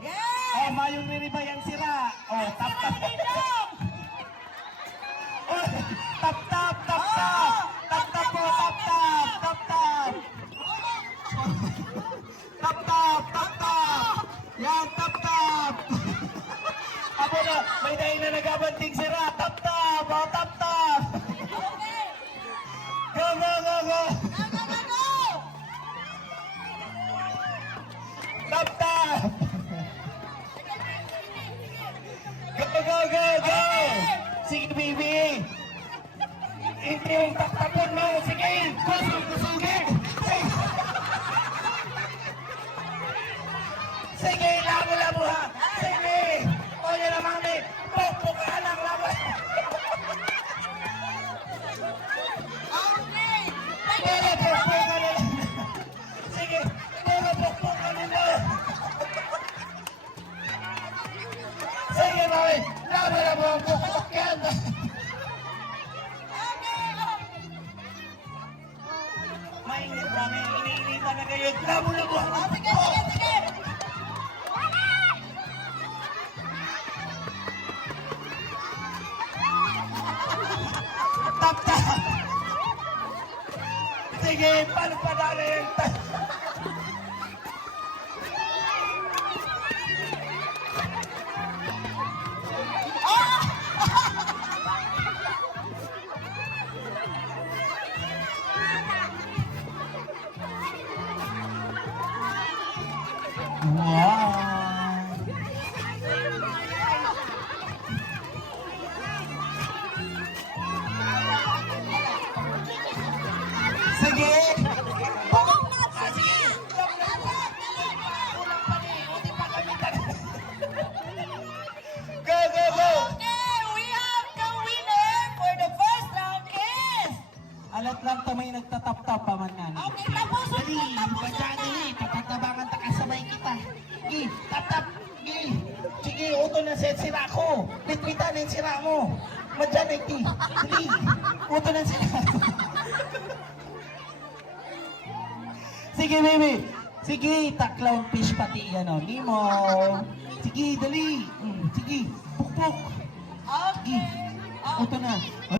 Yes! Oh, mayong niriba yung sira. Oh, tap tap. Oh, tap tap, tap tap. Tap tap po, tap tap, tap tap. Tap tap, tap tap. Yan, tap tap. Abo na, may dahin na nagabanting sira. Tap tap, oh, tap tap. Okay! Go, go, go, go. Go! Tap tap. Go, go, go, go. Sige, baby. Hindi yung tap-tapon mo. Sige, kusog, kusugin. Sige, labo-labo ha. Sige. O yun na, mami. Pukpukaan ang labo. Okay! Puro pukpukan na. Sige, puro pukpukan na. Sige, mami. Labo-labo ang pukpuk yan. Mainit kami, iniinitan na kayo. Labo-labo. Sige, sige, sige! Tap tap. Sige, paano pa dali yung tap? Wow. Sige. Bukong na! Ah, sige. Kulang pa ni. Hindi pa kami Go, go, go. Okay, we have the winner for the first round is... Alat lang ta may nagtatap-tap pa man nga. Okay, tapos Dali, tapos badya dali. Papatabangan ta kasabay kita. Gi, tap-tap. Gi. Sige, uto na set sira ko. Bitbitan yung sira mo. Madyan ay ti. Dali. Uto na sira. Sige, baby. Sige, taklaw fish pati yan o. Nemo. Sige, dali. Sige, pukpuk. Okay. Uto na.